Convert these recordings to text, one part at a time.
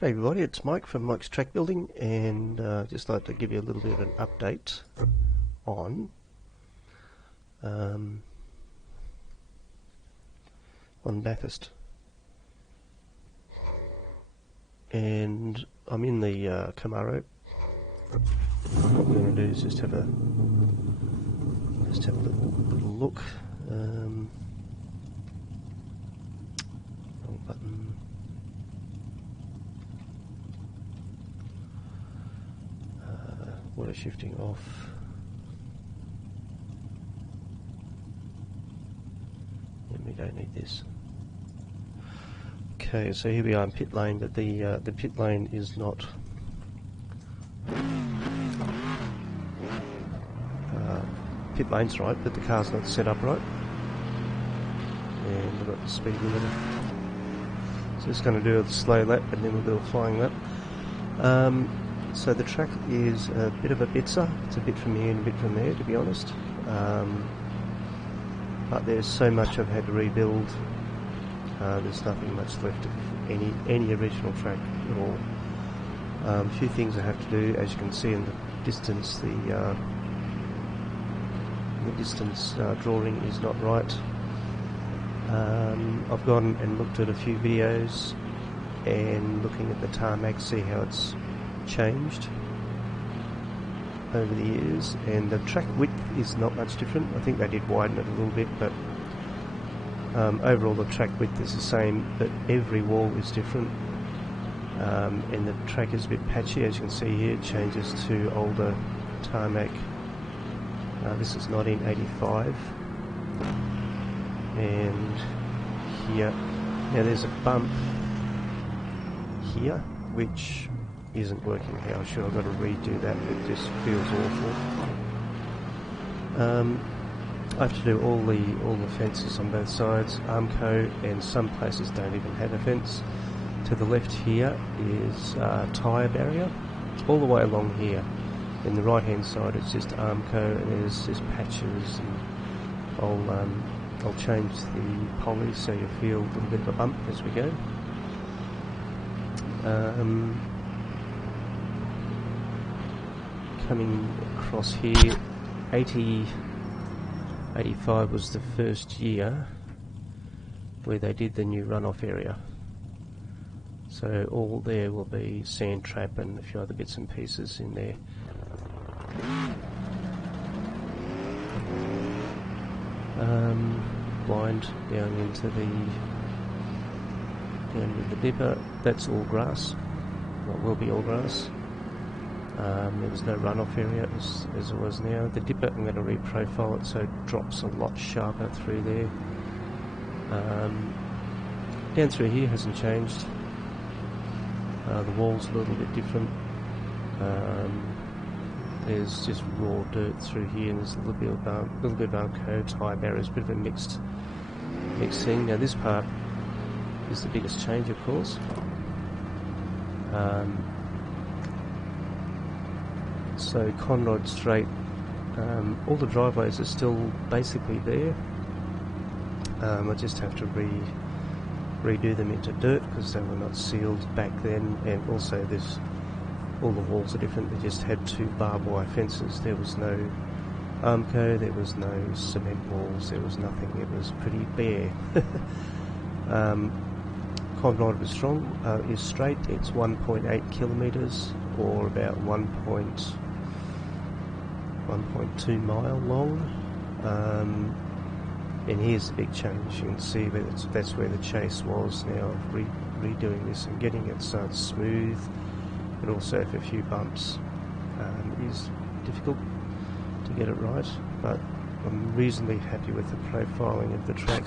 Hey everybody, it's Mike from Mike's Track Building, and just like to give you a little bit of an update on Bathurst. And I'm in the Camaro. What we're going to do is just have a little look. Wrong button. Water shifting off. And we don't need this. Okay, so here we are in pit lane, but the pit lane is not pit lane's right, but the car's not set up right. And we've got the speed limiter. So just going to do a slow lap, and then we'll do a flying lap. So the track is a bit of a bitzer. It's a bit from here and a bit from there, to be honest. But there's so much I've had to rebuild. There's nothing much left of any original track at all. A few things I have to do, as you can see in the distance. The distance drawing is not right. I've gone and looked at a few videos and looking at the tarmac, see how it's changed over the years, and the track width is not much different. I think they did widen it a little bit, but overall the track width is the same, but every wall is different, and the track is a bit patchy. As you can see here, it changes to older tarmac. This is 1985, and here, now there's a bump here which isn't working how I should. I've got to redo that. It just feels awful. I have to do all the fences on both sides, Armco, and some places don't even have a fence. To the left here is tyre barrier, all the way along here. In the right hand side it's just Armco, and there's just patches, and I'll change the poly so you feel a little bit of a bump as we go. Coming across here, 85 was the first year where they did the new runoff area. So all there will be sand trap and a few other bits and pieces in there. Blind down into the dipper. That's all grass. Well, will be all grass. There was no runoff area as it was now. The dipper, I'm going to reprofile it so it drops a lot sharper through there. Down through here hasn't changed. The wall's a little bit different. There's just raw dirt through here, and there's a little bit of Armco, tyre barriers, a bit of a mixed thing. Now this part is the biggest change, of course. So Conrod Straight, all the driveways are still basically there. I just have to redo them into dirt because they were not sealed back then, and also all the walls are different. They just had two barbed wire fences. There was no Armco, there was no cement walls, there was nothing. It was pretty bare. Conrod was strong, is straight. It's 1.8 kilometres, or about 1.2 mile long. And here's the big change. You can see that that's where the chase was. Now redoing this and getting it so it's smooth, but also if a few bumps is difficult to get it right. But I'm reasonably happy with the profiling of the track.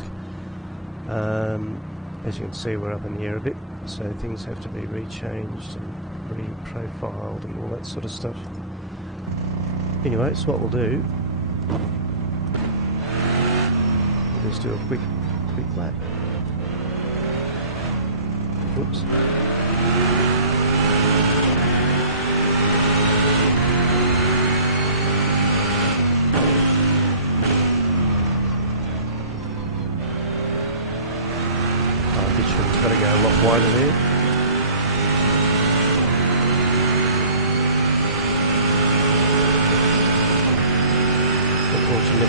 As you can see, we're up in the air a bit, so things have to be rechanged and re-profiled and all that sort of stuff. Anyway, so what we'll do, we'll just do a quick lap. Whoops. Bitumen's got to go a lot wider there.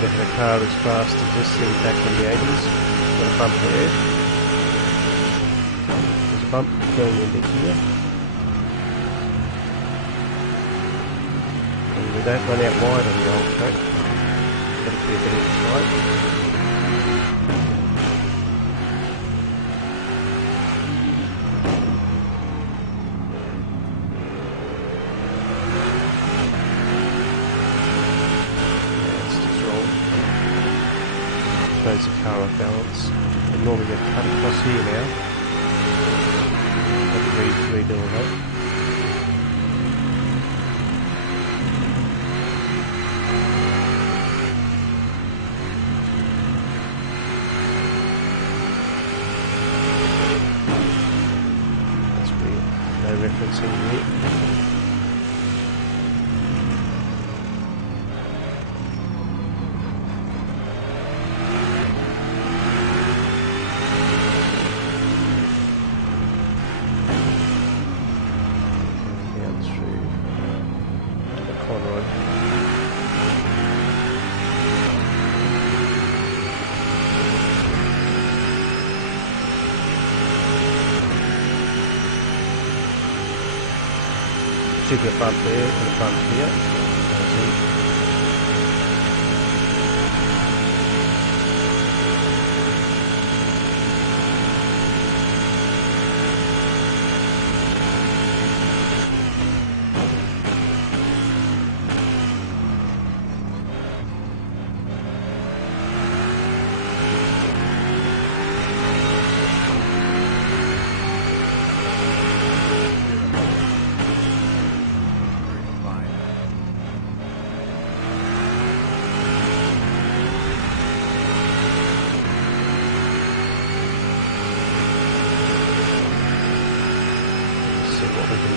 never had a car as fast as this thing back in the 80s. Got a bump there. There's a bump going into here. And we don't run out wide on the old track. Got to be a bit of tight. Throws the car off balance. And normally they've cut across here now. Have to redo all that. That's weird. No referencing here. Should get bump there and a bump here.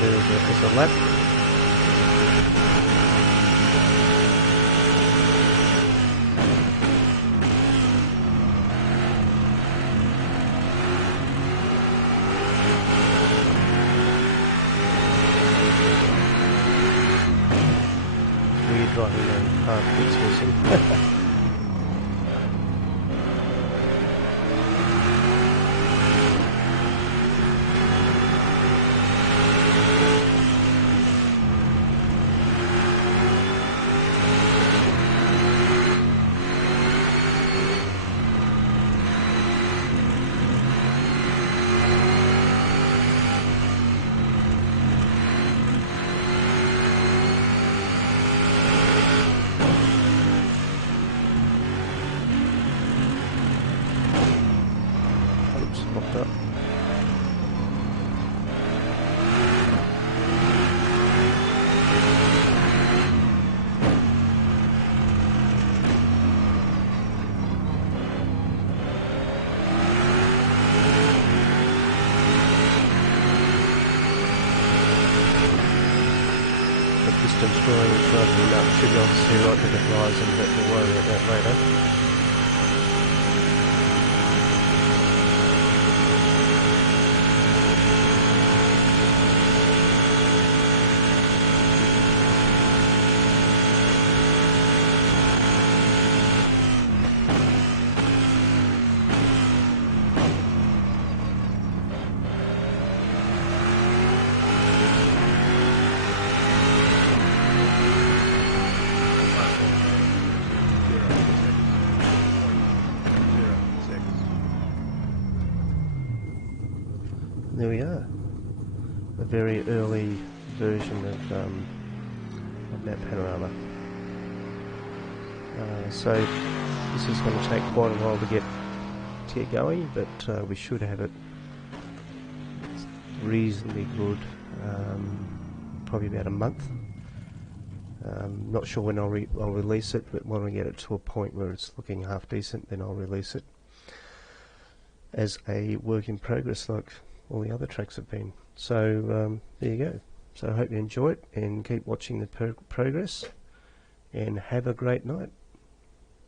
There's a lap. Weird driving a car keeps missing. Locked up. The distance drawing is rather enough. Should be able to see right to the horizon, but we'll worry about that later. There we are, a very early version of Mount Panorama. So this is going to take quite a while to get going, but we should have it reasonably good, probably about a month. Not sure when I'll release it, but when I get it to a point where it's looking half decent, then I'll release it as a work in progress like all the other tracks have been. So there you go. So I hope you enjoy it and keep watching the progress, and have a great night.